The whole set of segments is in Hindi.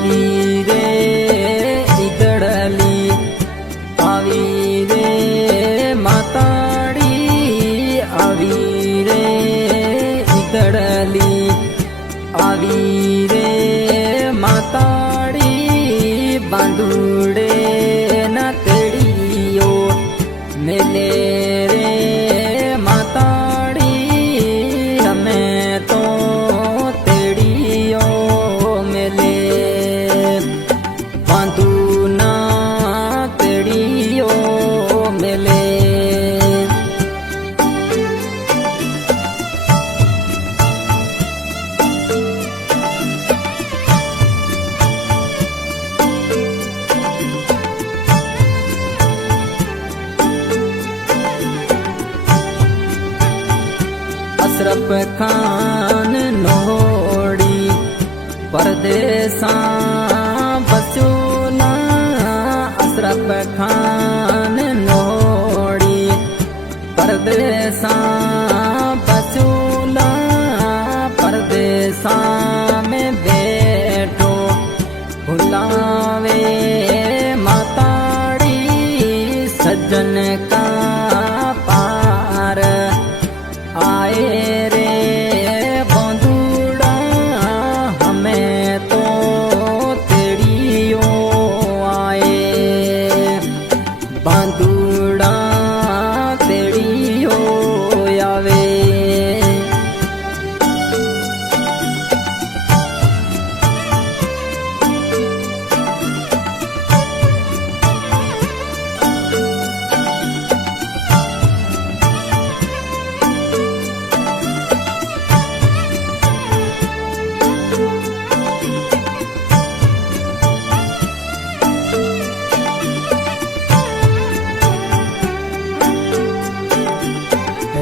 આવી રે ઈદળલી આવી રે માતાડી આવી રે ઈદળલી આવી રે માતાડી બાંધુડે ના તેડીઓ મેલે રે માતાડી અમે તો તેડીઓ મેલે બાંધુ ના તેડીઓ મેલે अशरफ खान नोड़ी परदेसा बसूला अशरफ खान नोड़ी परदेसा बसूला परदेसा में बैठो भुलावे माताड़ी सज्जन का पार आए रे बंधुड़ा हमें तो तेड़ियो आए बंधुड़ा तेड़ियो आवे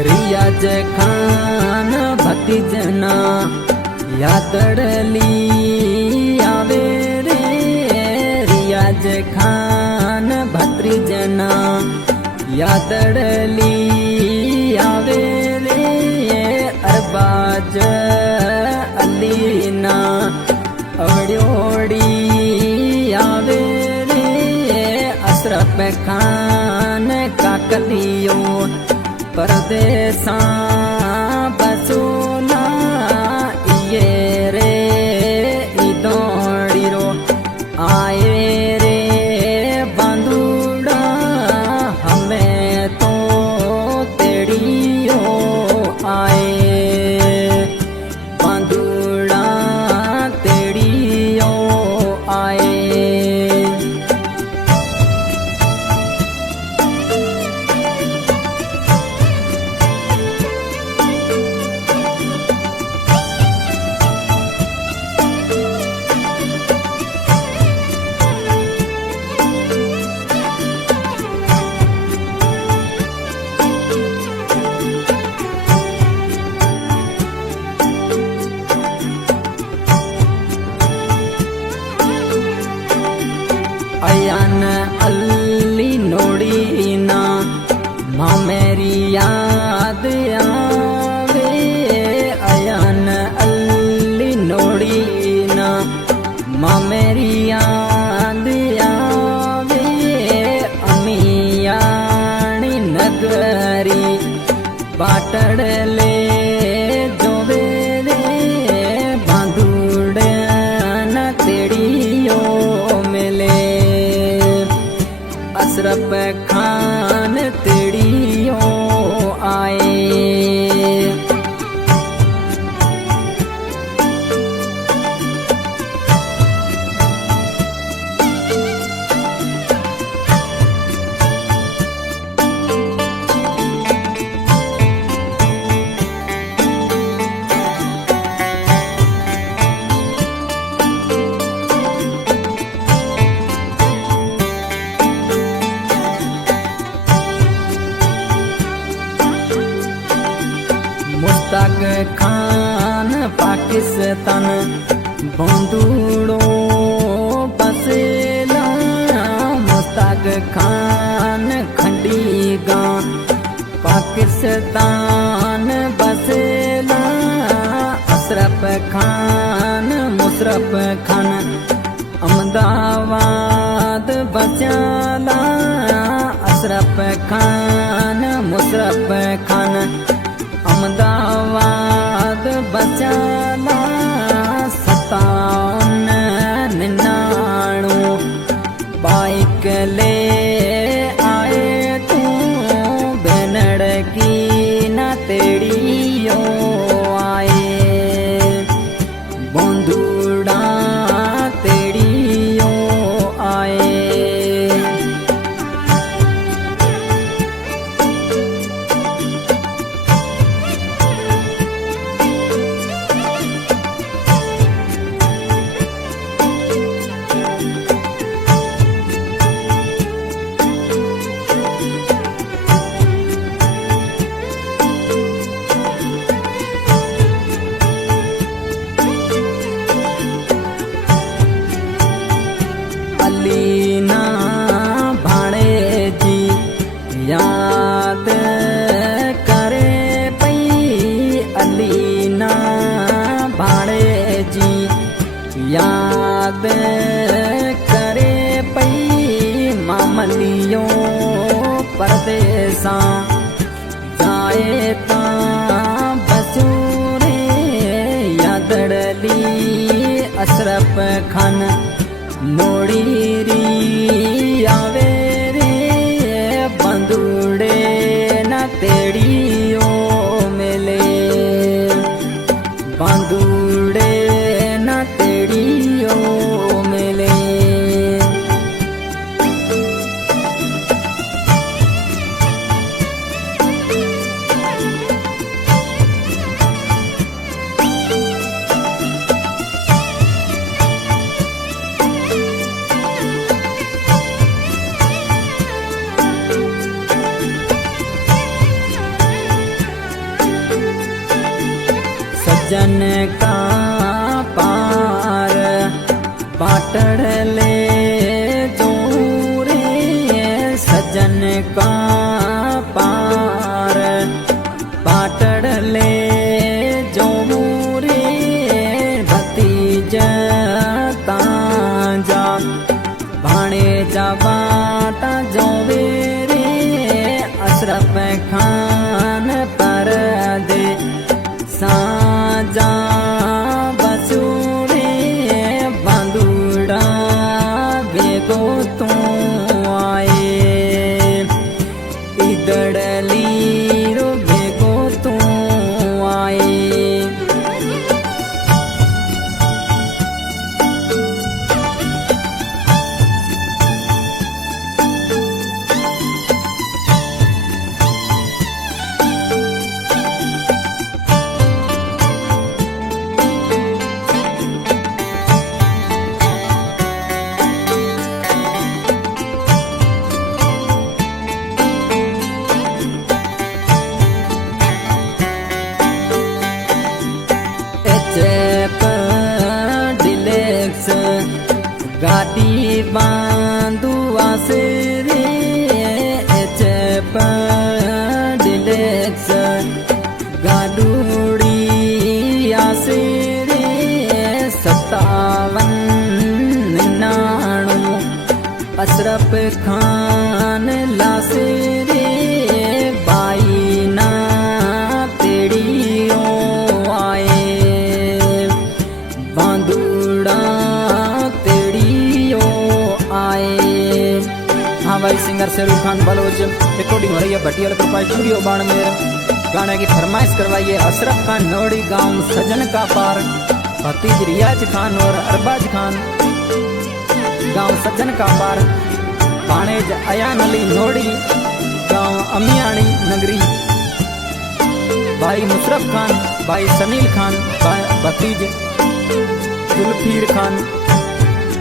रियाज खान भतीजना यादड़ली आवे रे रियाज खान भतीजना यादड़ली आवे रे अरबाज अलीना अड़ोड़ी आवे रे अशरफ खान काकलियो परदेसा बसूला ये रे इदोड़ी रो आए रे बंधुड़ा हमें तो तेड़ियो आए बंधुड़ा तेड़ियो आए अयान अल्ली नोड़ी ना माँ मेरी याद आवे अयान अल्ली नोड़ी ना माँ मेरी याद आवे अमियाणी नगरी बाटड़ले जोवे रे बांधुड़े न तेड़ियो मिले अशरफ खान तेड़ियो आए मुश्ताक खान पाकिस्तान बंधुड़ो बसेला मुश्ताक खान खंडीगा पाकिस्तान बसेला अशरफ खान मुशरफ खान अहमदाबाद बचाला अशरफ खान मुशरफ खान अहमदाबाद बचाला 57 बाइक ले आए तू बेनड़ की न तेड़ियो आए बंधुड़ा तेड़ियो आए अलीना भाणे जी याद करे पई अलीना भाणे जी याद करे पई मामलियो परदेसा जाए ता बसूरे यादड़ली अशरफ खान नोड़ीरी आवे रे बंदूड़े न तेड़ियो मिले बंदूड़े न तेड़ियो मिले सज्जन का पार पाटड़ ले जोरे सज्जन का पार पाटड़ ले जोरे भतीज तांजा भाणे जा बाटा जोवे रे अशरफ खान पर दे साजा बसूरे बंदूड़ा बेगो तू आए इदड़ली रो बेगो तू आए गाड़ी बांधु आसरे एचप डिलेक्स गाडूड़ी आसरे 57 अशरफ खान लासरे बाई ना तेड़ियो आए बांधुड़ा हाँ भाई सिंगर शेरूर खान बलोच रिकॉर्डिंग हो रही है भटियाल कृपा स्टूडियो बाड़मेर गाने की फरमाइश करवाइए अशरफ खान नोड़ी गांव सजन का पार भतीज रियाज खान और अरबाज खान गांव सजन का पार भाणेज अयान अली नोड़ी गांव अमियाणी नगरी भाई मुशरफ खान भाई सनील खान भतीज जुल्फीर खान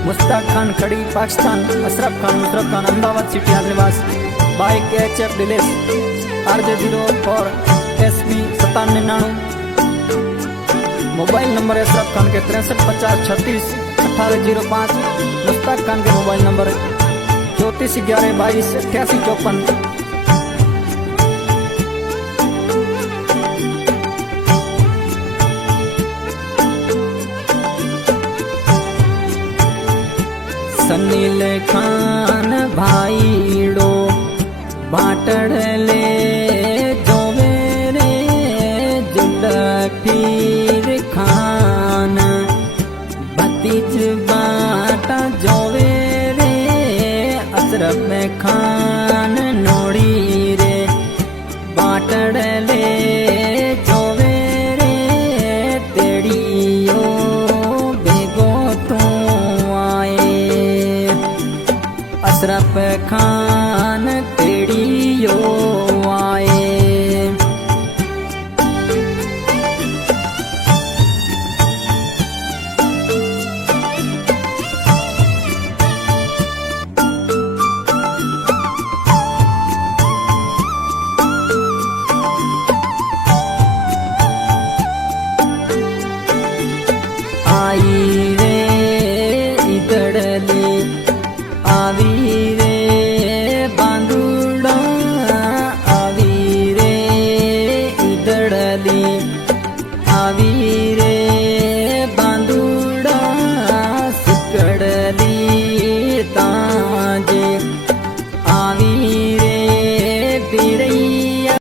मुश्ताक खान खड़ी पाकिस्तान अशरफ खान मुशरफ खान अहमदाबाद सिटी निवास bike HF delays RJ04 SP 9799 mobile number Ashraf Khan के 6350361805 मुश्ताक खान के मोबाइल नंबर 3411228854। सनील खान भाईड़ो बाटड़ ले जोवे रे जुल्फीर खान भतीज बाटा जोवे रे अशरफ खान नोड़ी रे बाटड़ ले जोवे रे तेड़ियो बेगो तो आए अशरफ खान